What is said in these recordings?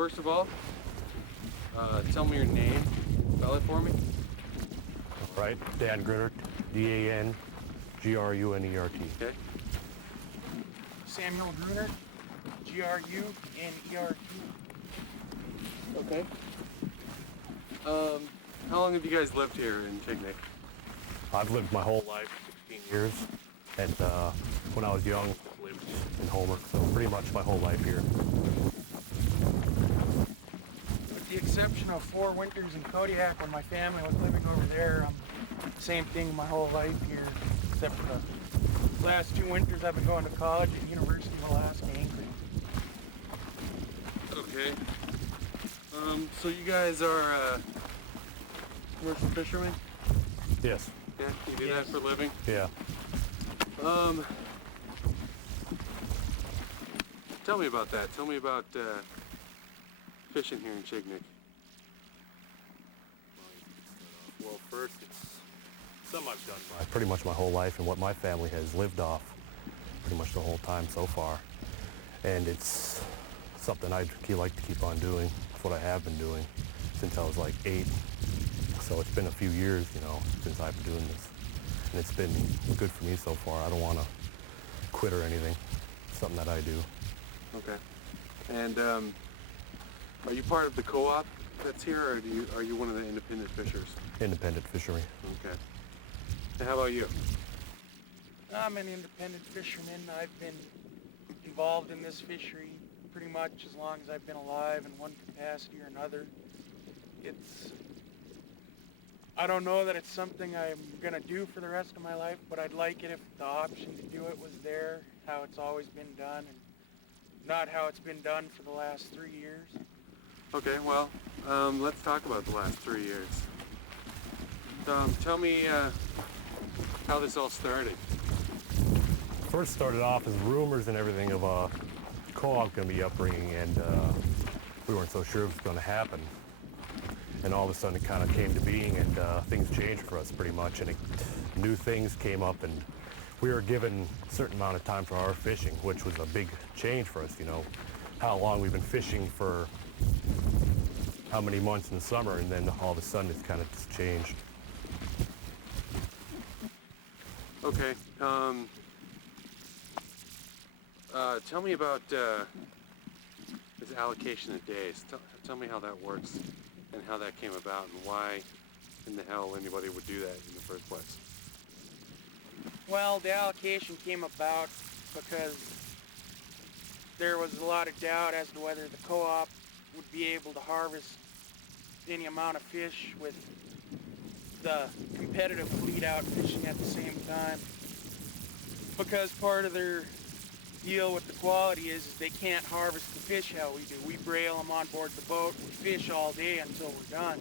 First of all, tell me your name. Spell it for me. Right? Dan Grunert, D-A-N-G-R-U-N-E-R-T. Okay. Samuel Grunert, G-R-U-N-E-R-T. Okay. How long have you guys lived here in Chignik? I've lived my whole life, 16 years, and when I was young, lived in Homer, so pretty much my whole life here. With the exception of 4 winters in Kodiak when my family was living over there, same thing my whole life here, except for the last 2 winters I've been going to college at University of Alaska, Anchorage. Okay. So you guys are commercial fishermen? Yes. Yeah, you do Yes. that for a living? Yeah. Tell me about that. Tell me about fishing here in Chignik. Well, first, it's something I've done pretty much my whole life and what my family has lived off pretty much the whole time so far. And it's something I'd like to keep on doing. It's what I have been doing since I was like 8. So it's been a few years, since I've been doing this. And it's been good for me so far. I don't want to quit or anything. It's something that I do. Okay. And are you part of the co-op that's here, or are you one of the independent fishers? Independent fishery. Okay. And how about you? I'm an independent fisherman. I've been involved in this fishery pretty much as long as I've been alive in one capacity or another. I don't know that it's something I'm going to do for the rest of my life, but I'd like it if the option to do it was there, how it's always been done, and not how it's been done for the last 3 years. Okay, well, let's talk about the last 3 years. Tell me how this all started. First started off as rumors and everything of a co-op going to be upbringing, and we weren't so sure it was going to happen. And all of a sudden it kind of came to being, and things changed for us pretty much, and new things came up, and we were given a certain amount of time for our fishing, which was a big change for us, how long we've been fishing for how many months in the summer, and then all of a sudden it's kind of just changed. Okay. Tell me about this allocation of days. Tell me how that works and how that came about and why in the hell anybody would do that in the first place. Well, the allocation came about because there was a lot of doubt as to whether the co-op would be able to harvest any amount of fish with the competitive fleet out fishing at the same time. Because part of their deal with the quality is they can't harvest the fish how we do. We braille them on board the boat, we fish all day until we're done.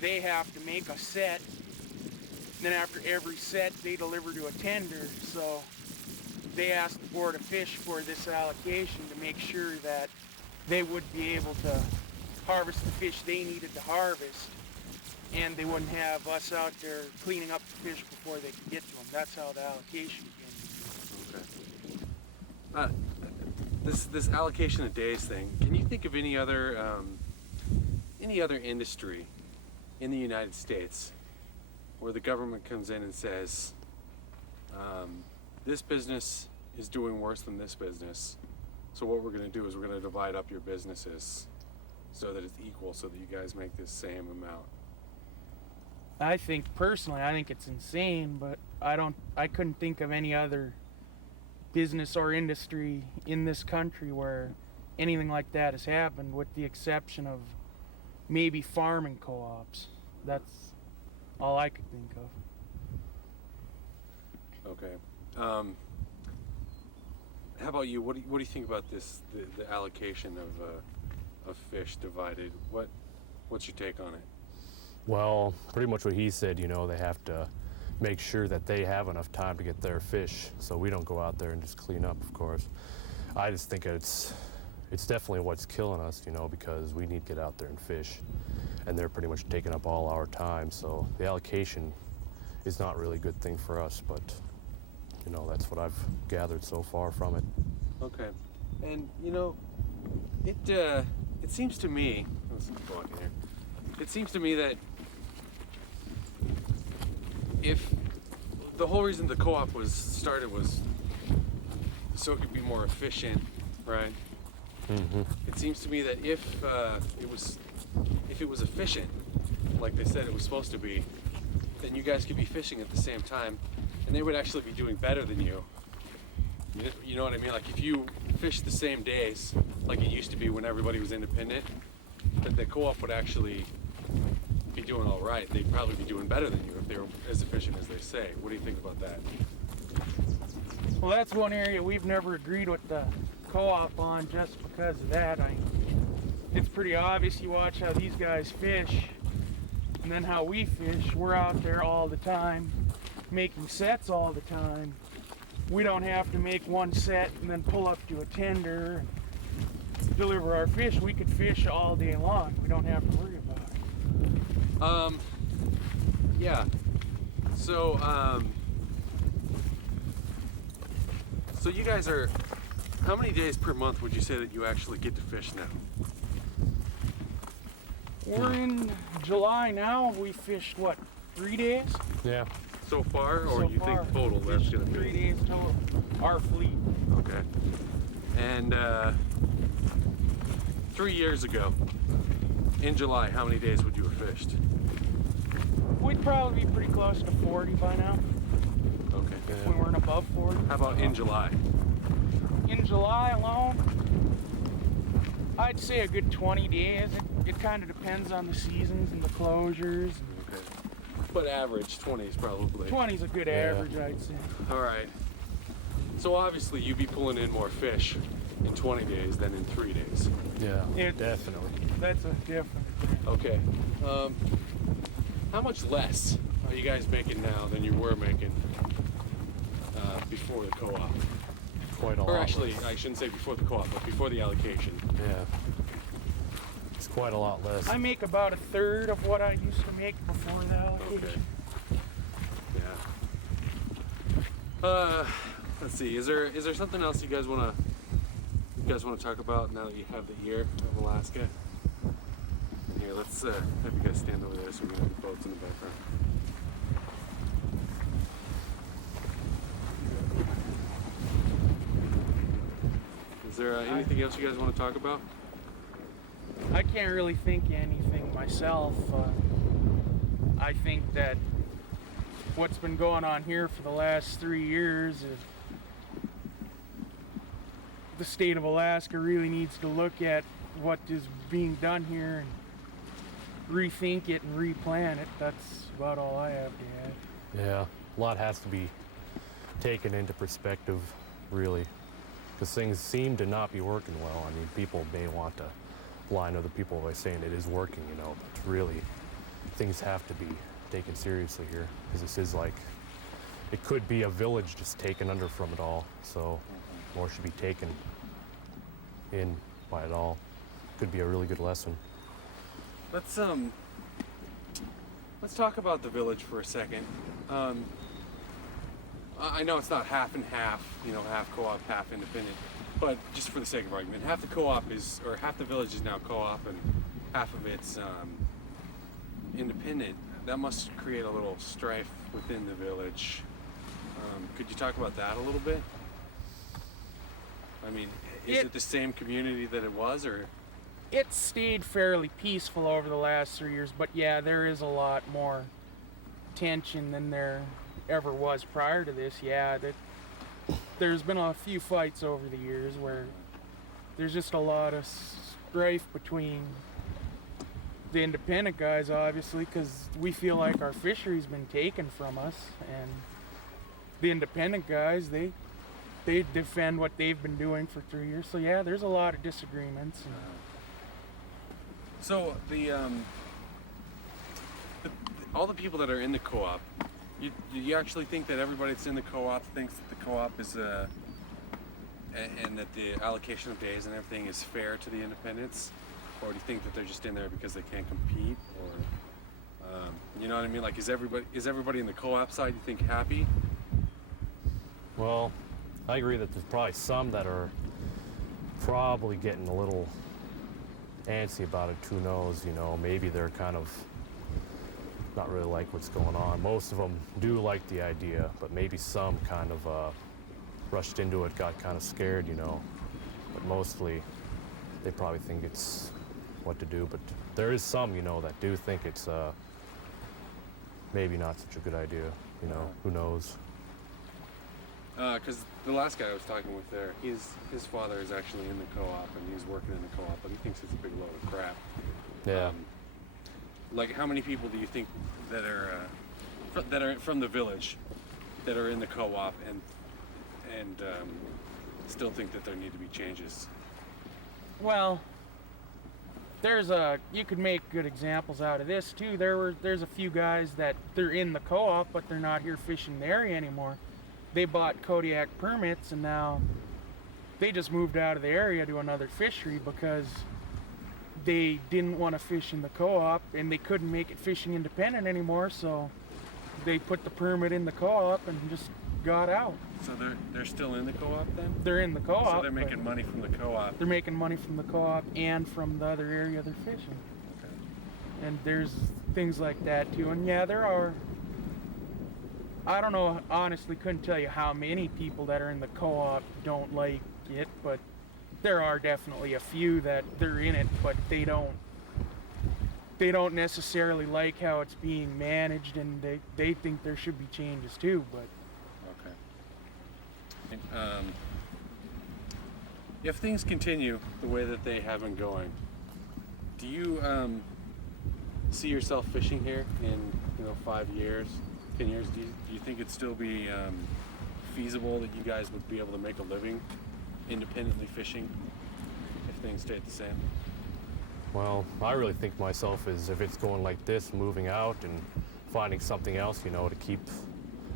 They have to make a set, then after every set they deliver to a tender, so they asked the Board of Fish for this allocation to make sure that they would be able to harvest the fish they needed to harvest, and they wouldn't have us out there cleaning up the fish before they could get to them. That's how the allocation came. Okay. This allocation of days thing. Can you think of any other industry in the United States where the government comes in and says, this business is doing worse than this business, so what we're going to do is we're going to divide up your businesses so that it's equal, so that you guys make this same amount? I think it's insane, but I couldn't think of any other business or industry in this country where anything like that has happened, with the exception of maybe farming co-ops. That's all I could think of. Okay. How about you? What do you think about this? The allocation of fish divided. What's your take on it? Well, pretty much what he said, they have to make sure that they have enough time to get their fish, so we don't go out there and just clean up, of course. I just think it's definitely what's killing us, because we need to get out there and fish, and they're pretty much taking up all our time, so the allocation is not really a good thing for us, but that's what I've gathered so far from it. Okay. And it seems to me, let's go on here. It seems to me that if the whole reason the co-op was started was so it could be more efficient, right? Mm-hmm. It seems to me that if it was efficient, like they said it was supposed to be, then you guys could be fishing at the same time, and they would actually be doing better than you. You know what I mean? Like if you fish the same days, like it used to be when everybody was independent, that the co-op would actually be doing all right. They'd probably be doing better than you if they were as efficient as they say. What do you think about that? Well, that's one area we've never agreed with the co-op on just because of that. It's pretty obvious. You watch how these guys fish and then how we fish. We're out there all the time, making sets all the time. We don't have to make one set and then pull up to a tender, deliver our fish. We could fish all day long. We don't have to worry about it. Yeah. So, so you guys are, how many days per month would you say that you actually get to fish now? We're in July now. We fished, what, 3 days? Yeah. So far, or So you far, think total that's fished gonna be? 3 days total. Our fleet. Okay. And 3 years ago, in July, how many days would you have fished? We'd probably be pretty close to 40 by now. Okay. If we weren't above 40. How about in July? In July alone, I'd say a good 20 days. It kind of depends on the seasons and the closures. Okay. But average 20 is probably. 20 is a good Yeah. average, I'd say. All right. So obviously you'd be pulling in more fish in 20 days than in 3 days. Yeah. It- Definitely. That's a difference. Okay. How much less are you guys making now than you were making before the co-op? Quite a lot. Or actually, I shouldn't say before the co-op, but before the allocation. Yeah. It's quite a lot less. I make about a third of what I used to make before the allocation. Yeah. Let's see. Is there something else you guys wanna talk about now that you have the ear of Alaska? Here, let's have you guys stand over there so we can have the boats in the background. Is there anything else you guys want to talk about? I can't really think of anything myself. I think that what's been going on here for the last 3 years is the state of Alaska really needs to look at what is being done here and rethink it and replan it. That's about all I have to add. Yeah. A lot has to be taken into perspective, really. Because things seem to not be working well. I mean, people may want to blind other people by saying it is working, you know, but really, things have to be taken seriously here. Because this is like, it could be a village just taken under from it all. So, more should be taken in by it all. Could be a really good lesson. Let's talk about the village for a second. I know it's not half and half, you know, half co-op, half independent, but just for the sake of argument, half the co-op is, or half the village is now co-op and half of it's independent. That must create a little strife within the village. Could you talk about that a little bit? I mean, is it the same community that it was, or? It's stayed fairly peaceful over the last 3 years, but yeah, there is a lot more tension than there ever was prior to this. Yeah, there's been a few fights over the years where there's just a lot of strife between the independent guys, obviously, because we feel like our fishery's been taken from us, and the independent guys, they defend what they've been doing for 3 years. So yeah, there's a lot of disagreements. So all the people that are in the co-op, you actually think that everybody that's in the co-op thinks that the co-op is and that the allocation of days and everything is fair to the independents, or do you think that they're just in there because they can't compete, or you know what I mean? Like, is everybody in the co-op side, you think, happy? Well, I agree that there's probably some that are probably getting a little antsy about it. Who knows, you know, maybe they're kind of not really like what's going on. Most of them do like the idea, but maybe some kind of rushed into it, got kind of scared, you know. But mostly they probably think it's what to do. But there is some, you know, that do think it's maybe not such a good idea, you know. Who knows? Because the last guy I was talking with there, his father is actually in the co-op and he's working in the co-op, but he thinks it's a big load of crap. Yeah. Like, how many people do you think that are from the village that are in the co-op and still think that there need to be changes? Well, you could make good examples out of this too. There's a few guys that they're in the co-op, but they're not here fishing the area anymore. They bought Kodiak permits and now they just moved out of the area to another fishery because they didn't want to fish in the co-op and they couldn't make it fishing independent anymore, so they put the permit in the co-op and just got out. So they're still in the co-op then? They're in the co-op. So they're making money from the co-op. They're making money from the co-op and from the other area they're fishing. Okay. And there's things like that too. And yeah, there are, I don't know, honestly couldn't tell you how many people that are in the co-op don't like it, but there are definitely a few that they're in it, but they don't necessarily like how it's being managed, and they think there should be changes too, but. Okay. If things continue the way that they have been going, do you see yourself fishing here in 5 years, 10 years? Do you think it'd still be feasible that you guys would be able to make a living independently fishing if things stayed the same? Well, I really think myself is if it's going like this, moving out and finding something else, you know, to keep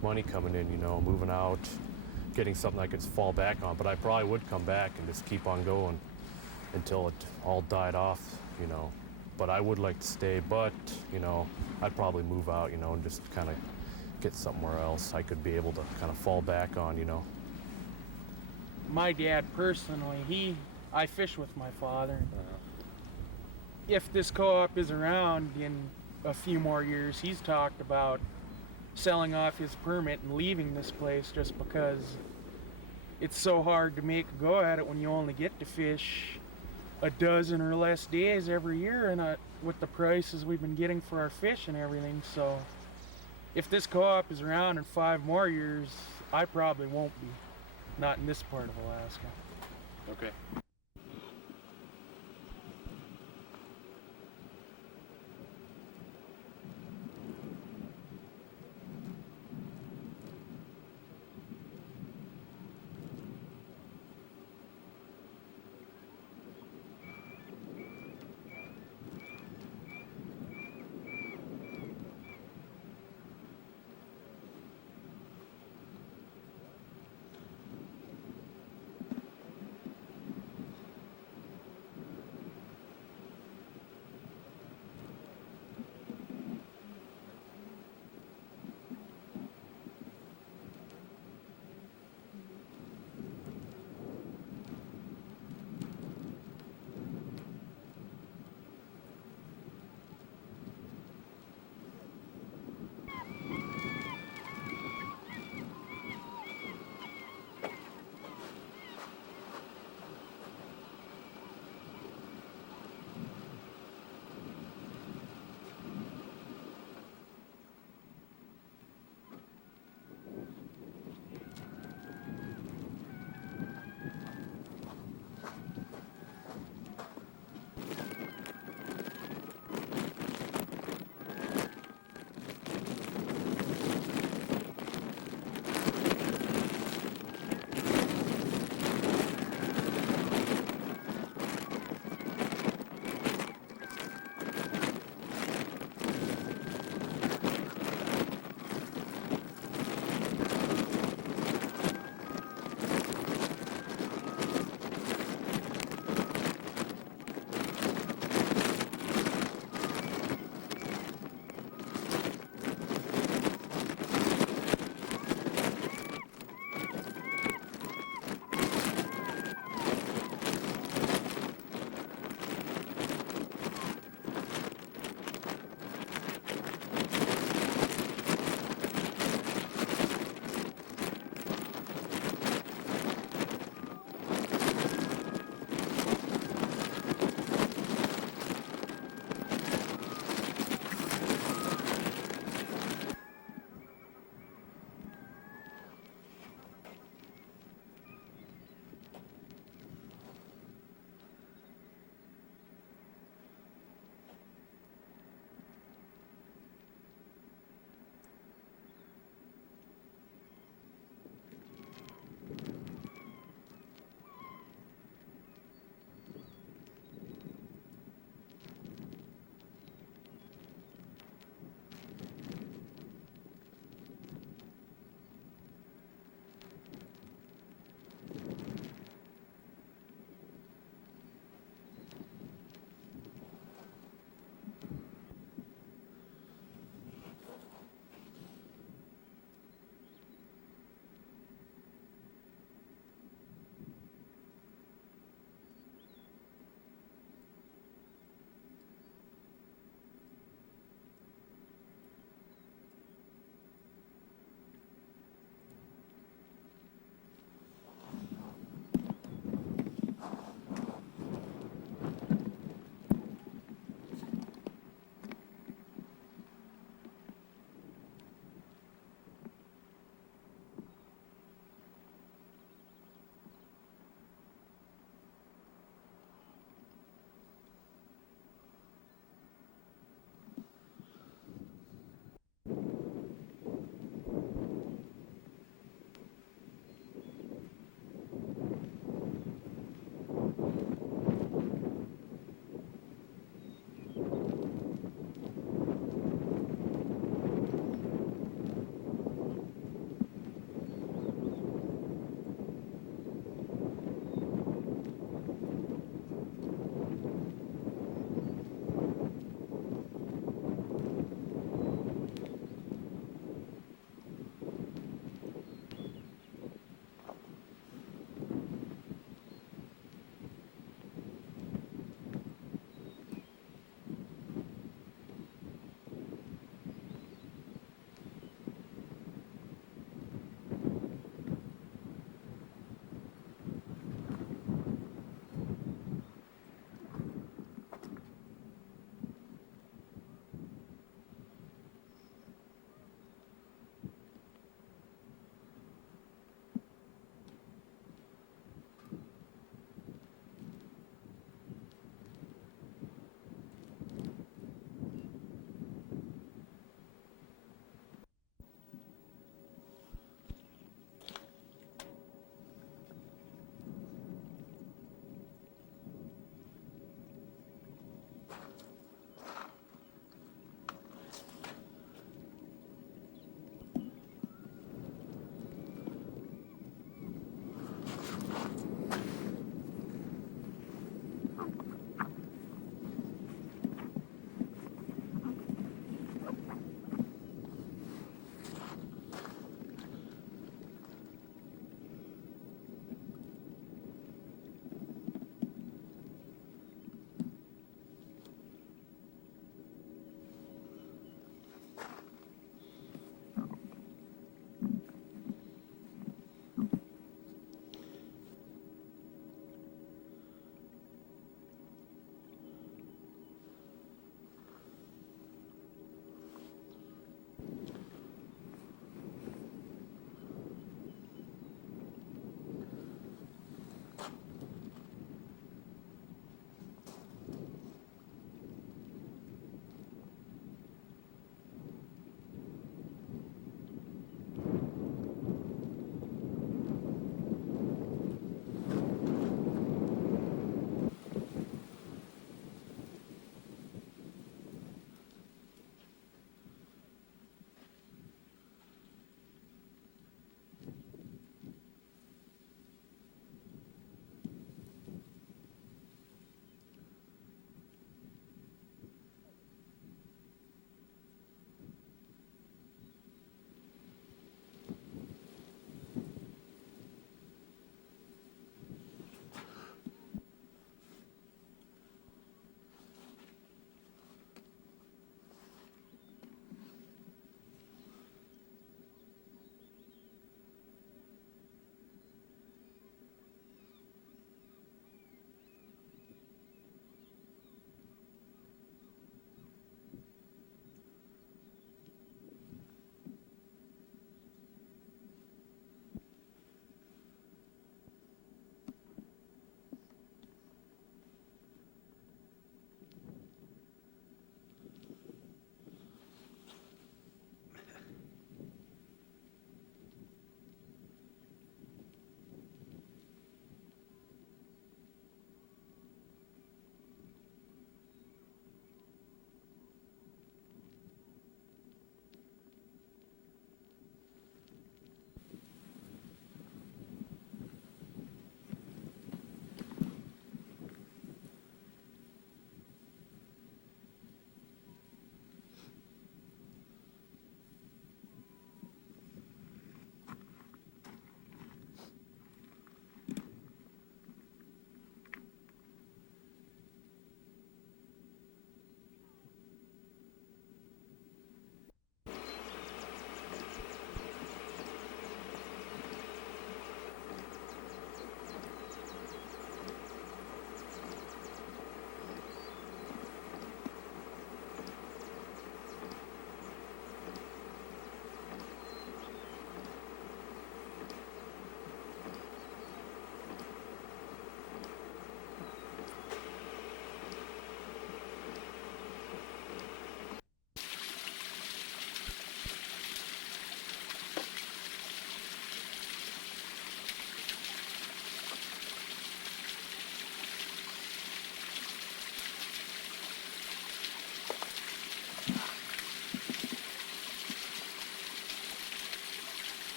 money coming in, you know, moving out, getting something I could fall back on. But I probably would come back and just keep on going until it all died off, you know. But I would like to stay, but, you know, I'd probably move out, you know, and just kind of get somewhere else I could be able to kind of fall back on, you know. My dad personally, I fish with my father. If this co-op is around in a few more years, he's talked about selling off his permit and leaving this place just because it's so hard to make a go at it when you only get to fish a dozen or less days every year, and with the prices we've been getting for our fish and everything. So if this co-op is around in 5 more years, I probably won't be. Not in this part of Alaska. Okay.